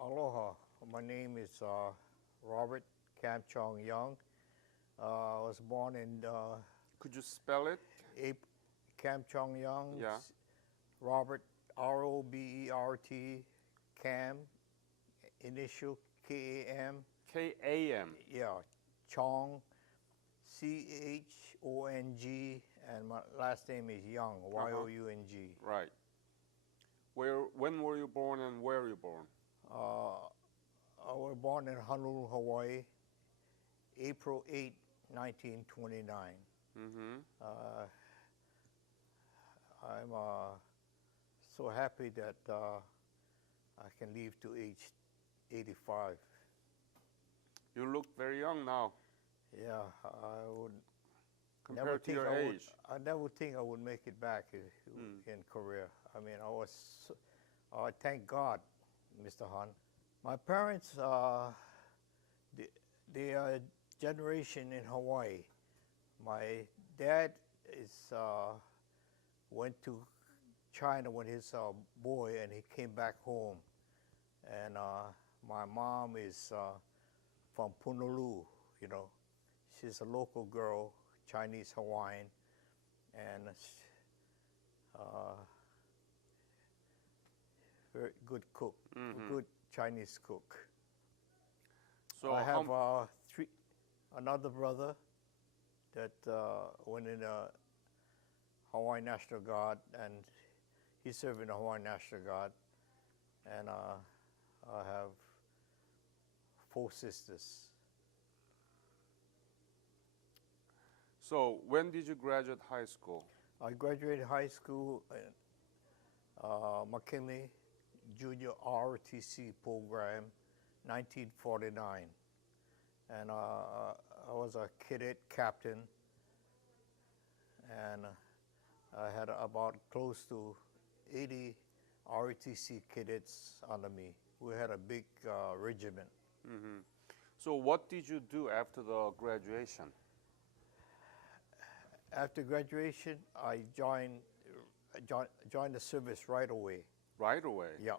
Aloha. My name is Robert Chong Young. I was born in Could you spell it? Chong Young. Yeah. Robert, Robert, Cam, initial Kam. K-A-M. Yeah, Chong, Chong, and my last name is Young, Young. Right. When were you born and where were you born? I was born in Honolulu, Hawaii, April 8, 1929. Mm-hmm. I'm so happy that I can live to age 85. You look very young now Yeah, I would never compared to think your age. I never think I would make it back in Korea. I mean, thank God, Mr. Han. My parents, they are generation in Hawaii. My dad went to China when he's a boy, and he came back home. And my mom is from Punaluu, you know. She's a local girl, Chinese Hawaiian, and very good cook, good Chinese cook. So I have another brother that went in the Hawaii National Guard, and he served in the Hawaii National Guard. And I have 4 sisters. So when did you graduate high school? I graduated high school in McKinley Junior ROTC program, 1949. And I was a cadet captain, and I had about close to 80 ROTC cadets under me. We had a big regiment. Mm-hmm. So what did you do after the graduation? After graduation, I joined the service right away. Right away? Yeah.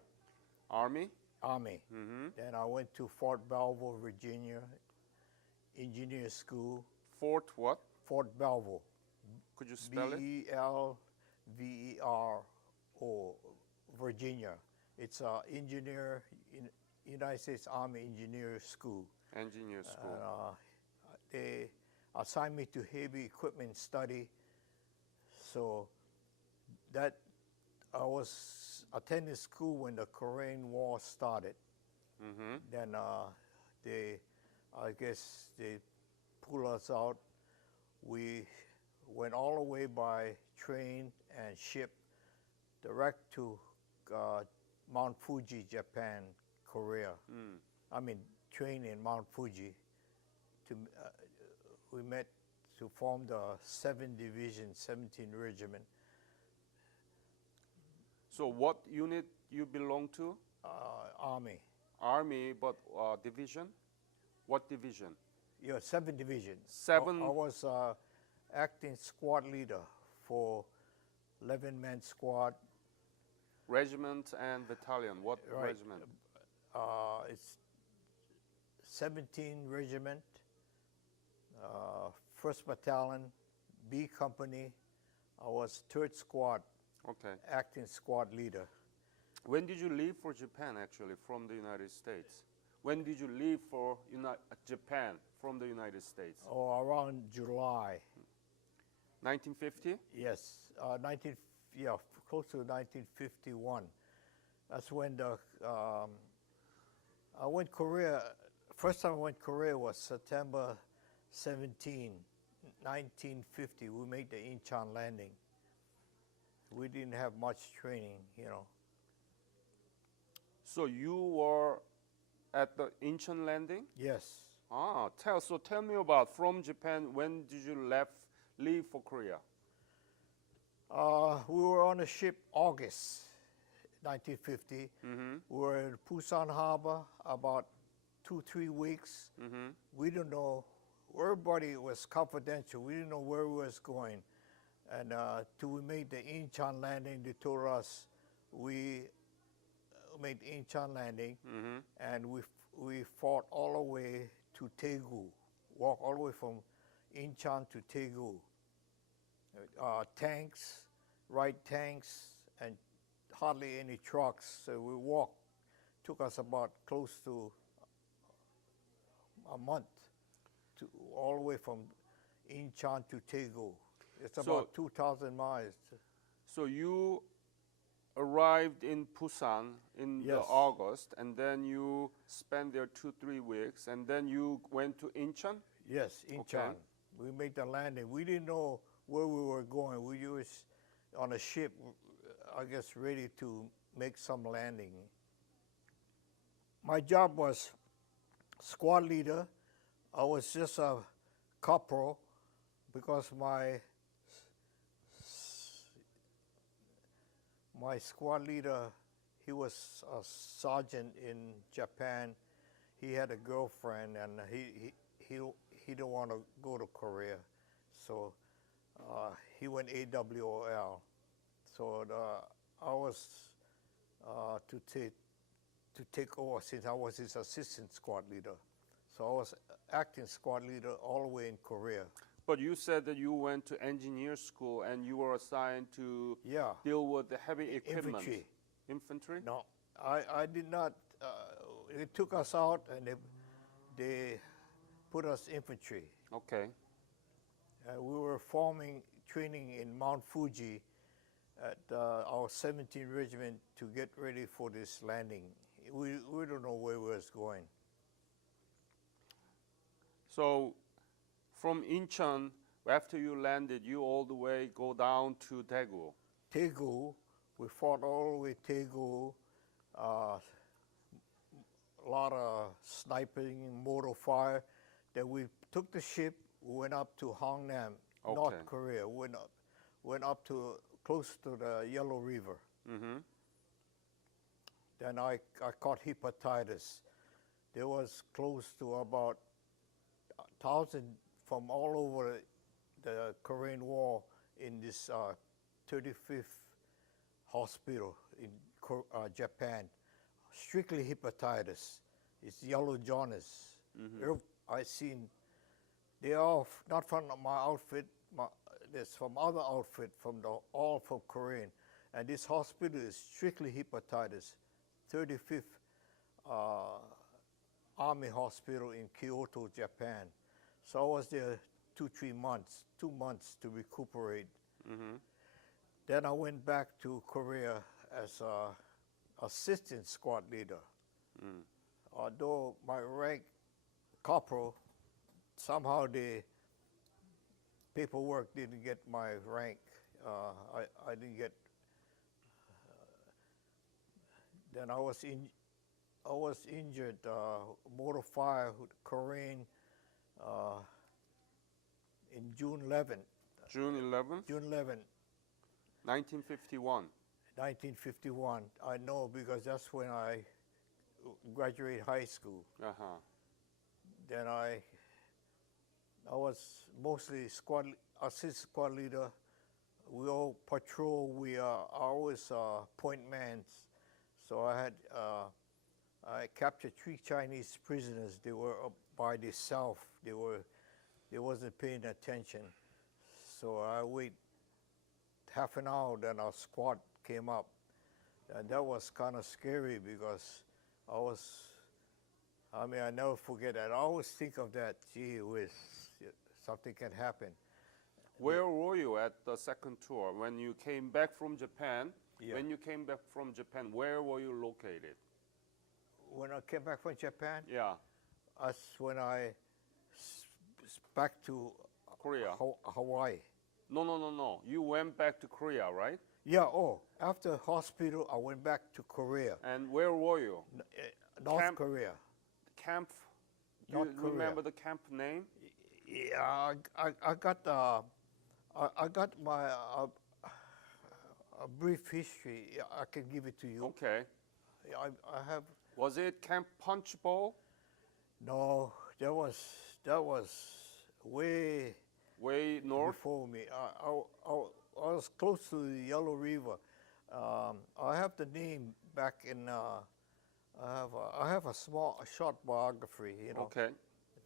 Army? Army. Mm-hmm. Then I went to Fort Belvoir, Virginia, engineer school. Fort what? Fort Belvoir. Could you spell it? Belvero, Virginia. It's engineer in United States Army Engineer School. Engineer school. They assigned me to heavy equipment study, so that I was attending school when the Korean War started. Mm-hmm. Then I guess they pulled us out. We went all the way by train and ship direct to Mount Fuji, Japan, Korea. I mean, train in Mount Fuji. We met to form the 7th Division, 17th Regiment. So what unit you belong to? Army. Army, but division? What division? Yeah, 7th Division. 7? I was acting squad leader for 11-man squad. Regiment and battalion. What Right. regiment? It's 17th Regiment, 1st Battalion, B Company. I was 3rd Squad, Okay. acting squad leader. When did you leave for Japan, actually, from the United States? When did you leave for Japan from the United States? Oh, around July. 1950? Yes, close to 1951. That's when I went Korea. First time I went Korea was September 17, 1950. We made the Incheon landing. We didn't have much training, you know. So you were at the Incheon landing? Yes. Tell me about from Japan. When did you leave for Korea? We were on a ship August 1950. Mm-hmm. We were in Busan Harbor about 2-3 weeks. Mm-hmm. We don't know. Everybody was confidential. We didn't know where we was going. And till we made the Incheon landing, they told us we made Incheon landing, Mm-hmm. and we fought all the way to Daegu, walk all the way from Incheon to Daegu. Tanks, right tanks, and hardly any trucks. So we walked. Took us about close to a month to all the way from Incheon to Daegu. It's So- about 2,000 miles. So you arrived in Busan in the Yes. August, and then you spent there 2-3 weeks, and then you went to Incheon. Yes, Incheon. We made the landing. We didn't know where we were going. We were on a ship, I guess, ready to make some landing. My job was squad leader. I was just a corporal because my squad leader, he was a sergeant in Japan. He had a girlfriend, and he didn't want to go to Korea, so he went AWOL. So I was to take over since I was his assistant squad leader. So I was acting squad leader all the way in Korea. But you said that you went to engineer school and you were assigned to Yeah. deal with the heavy equipment. Infantry. Infantry? No, I did not. They took us out and they put us infantry. Okay. We were training in Mount Fuji at our 17th Regiment to get ready for this landing. We don't know where we was going. So from Incheon, after you landed, you all the way go down to Daegu. Daegu, we fought all the way Daegu. A lot of sniping, mortar fire. Then we took the ship, we went up to Hongnam, Okay. North Korea. Went up to close to the Yellow River. Mm-hmm. Then I caught hepatitis. There was close to about 1,000 from all over the Korean War in this 35th hospital in Japan. Strictly hepatitis. It's yellow jaundice. I seen they are not from my outfit. There's from other outfit all from Korean, and this hospital is strictly hepatitis. 35th Army Hospital in Kyoto, Japan. So I was there 2 months to recuperate. Mm-hmm. Then I went back to Korea as assistant squad leader. Mm. Although my rank corporal, somehow the paperwork didn't get my rank. I didn't get. Then I was injured. Motor fire with Korean in June 11. June 11th, June 11, 1951. 1951. I know because that's when I graduated high school. Uh-huh. Then I was mostly assistant squad leader. We all patrol. We are always point mans. So I captured 3 Chinese prisoners. They were up by the south. They wasn't paying attention. So I wait half an hour. Then our squad came up, and that was kind of scary because I never forget that. I always think of that. Gee whiz, something can happen. Where were you at the second tour? When you came back from Japan, Yeah. when you came back from Japan, where were you located? When I came back from Japan, Yeah, that's when I back to Korea. Hawaii. No. You went back to Korea, right? Yeah, after hospital, I went back to Korea, And where were you? North Camp- Korea. Camp? Do you North Korea. remember the camp name? Yeah, I got my a brief history. Yeah, I can give it to you. Okay. I have Was it Camp Punch Bowl? no. That was way Way north? before me. I was close to the Yellow River. I have the name back in, I have a short biography, Okay.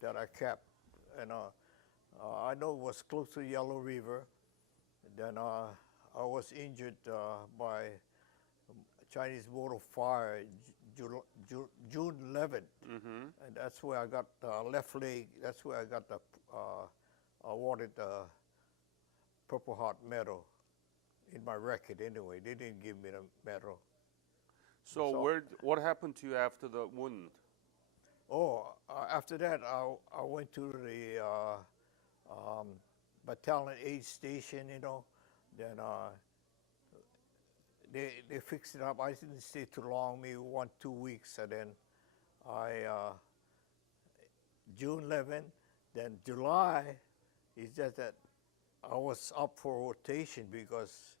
that I kept, and I know it was close to Yellow River. Then I was injured by Chinese mortar fire June 11th, and that's where I got left leg. That's where I got the awarded the Purple Heart Medal in my record. Anyway, they didn't give me the medal. So what happened to you after the wound? Oh, after that, I went to the battalion aid station. Then they fixed it up. I didn't stay too long, maybe 1-2 weeks, and then June 11th, then July, is just that I was up for rotation because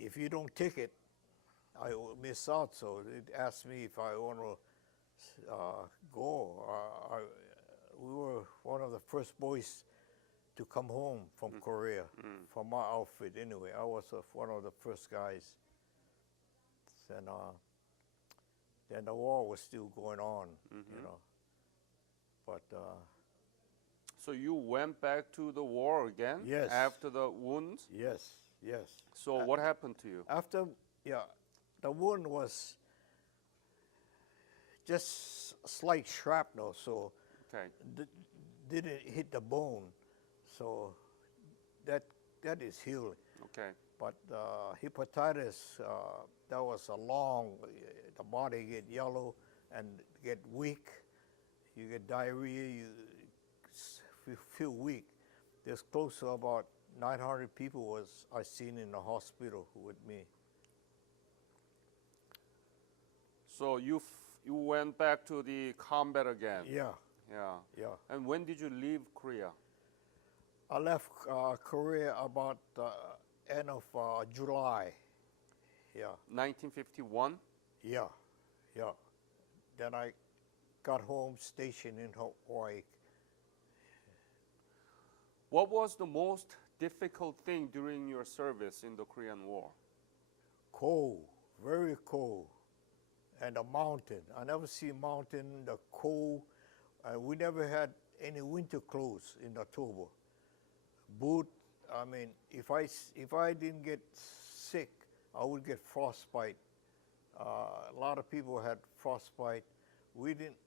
if you don't take it, I will miss out. So it asked me if I want to go. We were one of the first boys to come home from Korea, from my outfit anyway. I was one of the first guys. And then the war was still going on, But So you went back to the war again? Yes. After the wounds? yes. So what happened to you? After, the wound was just slight shrapnel, so Okay. didn't hit the bone. So that is healing. Okay. But hepatitis, that was a long, the body get yellow and get weak. You get diarrhea, you feel weak. There's close to about 900 people I seen in the hospital with me. So you went back to the combat again? Yeah. And when did you leave Korea? I left Korea about end of July. 1951? Yeah. Then I got home, stationed in Hawaii. What was the most difficult thing during your service in the Korean War? Cold, very cold, and the mountain. I never see mountain, the cold. We never had any winter clothes in October. Boot. I mean, if I didn't get sick, I would get frostbite. A lot of people had frostbite. We didn't.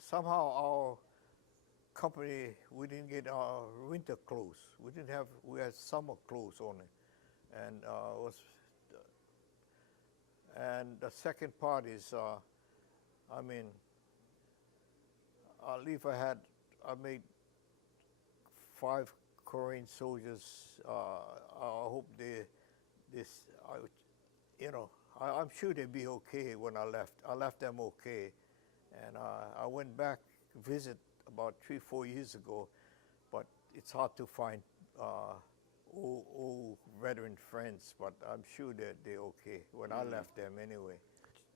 Somehow our company, we didn't get our winter clothes. We had summer clothes only, and and the second part is, I made 5 Korean soldiers. I hope I'm sure they'd be okay when I left. I left them okay, and I went back to visit about 3-4 years ago, but it's hard to find old veteran friends, but I'm sure that they're okay when I left them anyway.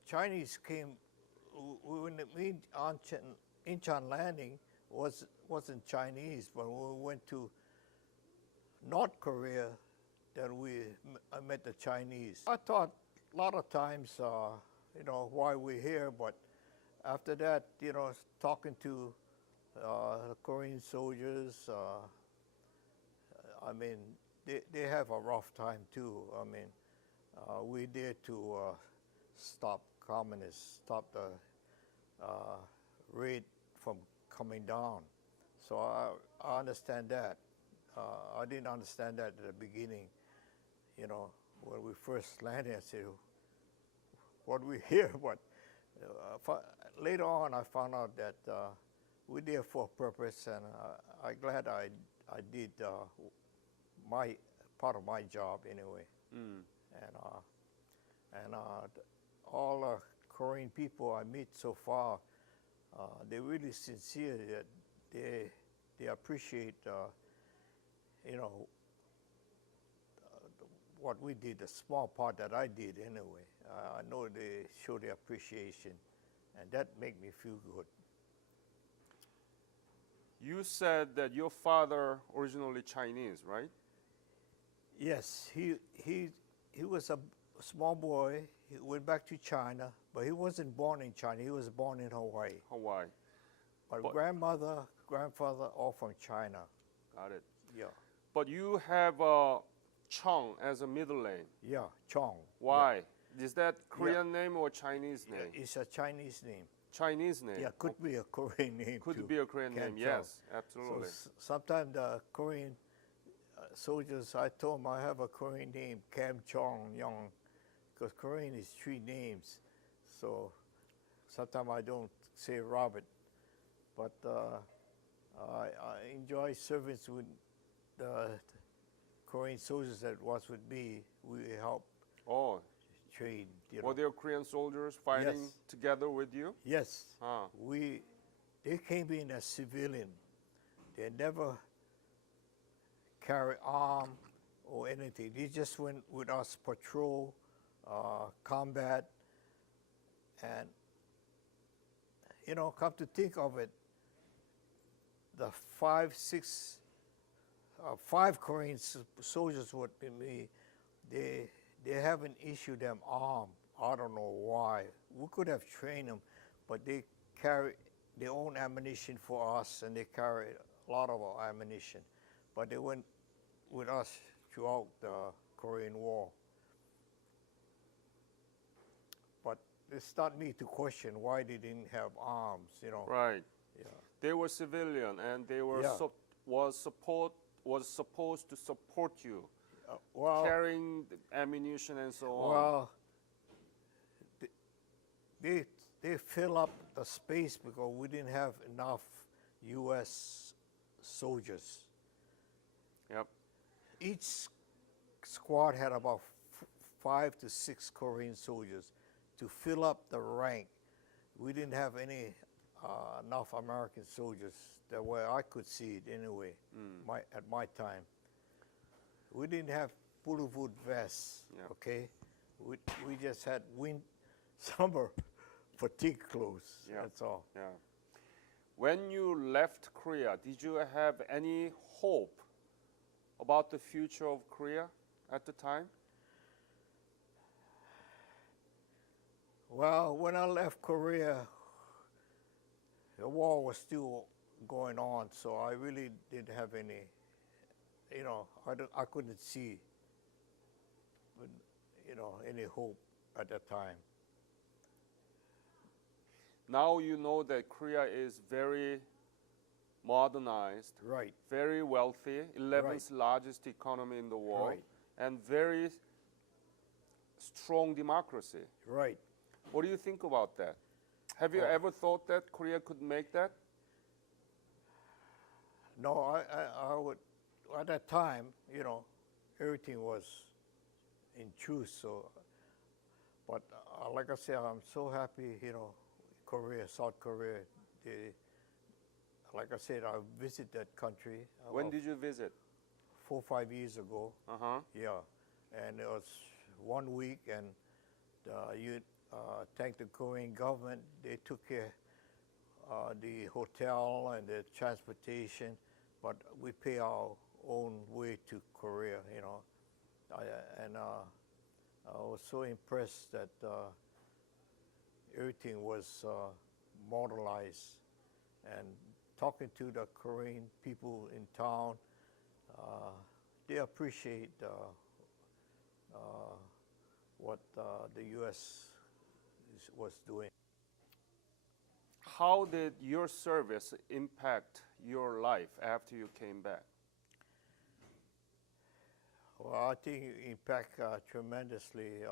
Chinese came, when the Incheon landing wasn't Chinese, but when we went to North Korea, then I met the Chinese. I thought a lot of times, why we're here, but after that, talking to the Korean soldiers, they have a rough time too. We're there to stop communists, stop the rate from coming down. So I understand that. I didn't understand that at the beginning. When we first landed, I said, what we here? But later on, I found out that we're there for a purpose, and I'm glad I did my part of my job anyway. And all the Korean people I meet so far, they're really sincere. That they appreciate, what we did, the small part that I did anyway. I know they show their appreciation, and that make me feel good. You said that your father originally Chinese, right? Yes, he was a small boy. He went back to China, but he wasn't born in China. He was born in Hawaii. Hawaii. But But- grandmother, grandfather, all from China. Got it. Yeah, But you have Chong as a middle name. yeah, Chong. Why? Is that Korean name or Chinese Yeah, name? it's a Chinese name. Chinese name. Yeah, could be a Korean name Could too. be a Korean Can't name. tell. Yes, So absolutely. sometimes the Korean soldiers, I told them I have a Korean name, Kam Chong Young, because Korean is 3 names. So sometimes I don't say Robert, but I enjoy service with the Korean soldiers that was with me. We help Oh, train. You were know. there Korean soldiers fighting Yes. together with you? Yes, Ah, they came in as civilian. They never carry arm or anything. They just went with us patrol, combat, and come to think of it, the 5 Korean soldiers with me, they haven't issued them arm. I don't know why. We could have trained them, but they carry their own ammunition for us, and they carry a lot of our ammunition. But they went with us throughout the Korean War. But it's not me to question why they didn't have arms, right. Yeah. They were civilian and they were Yeah. was supposed to support you, Well, carrying the ammunition and so on. well, they fill up the space because we didn't have enough U.S. soldiers. Yep. Each squad had about 5 to 6 Korean soldiers to fill up the rank. We didn't have any enough American soldiers that way I could see it anyway. At my time, we didn't have bulletproof vests. Yeah. Okay, we just had summer fatigue clothes. Yeah. That's all. Yeah. When you left Korea, did you have any hope about the future of Korea at the time? Well, when I left Korea, the war was still going on, so I really didn't have any, I couldn't see, any hope at that time. Now you know that Korea is very modernized, Right, very wealthy, 11th largest economy in the world, Right. and very strong democracy. right. What do you think about that? Have you Oh. ever thought that Korea could make that? No, I would, at that time, everything was in truth, so, but like I said, I'm so happy, Korea, South Korea, like I said, I visited that country. When about did you visit? 4 or 5 years ago. Uh-huh. Yeah, and it was 1 week, and you thank the Korean government. They took care the hotel and the transportation, but we pay our own way to Korea. I was so impressed that everything was modernized, and talking to the Korean people in town, they appreciate what the U.S. was doing. How did your service impact your life after you came back? Well, I think it impact tremendously.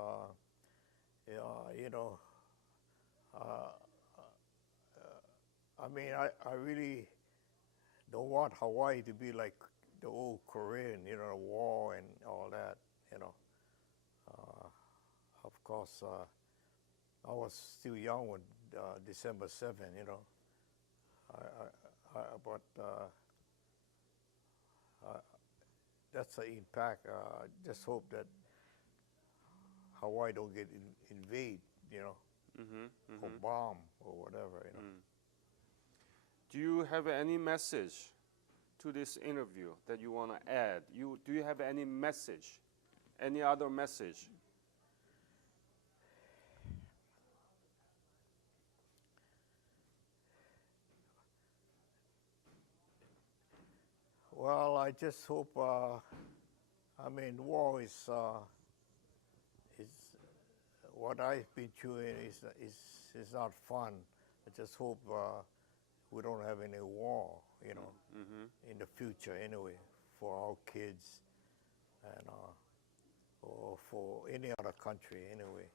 I mean, I really don't want Hawaii to be like the old Korean, the war and all that. Of course, I was still young when December 7, but that's the impact. Just hope that Hawaii don't get invaded, or bomb or whatever. Do you have any message to this interview that you want to add? Do you have any message, Any other message? Well, I just hope. War is what I've been through is not fun. I just hope we don't have any war, in the future anyway, for our kids and or for any other country anyway.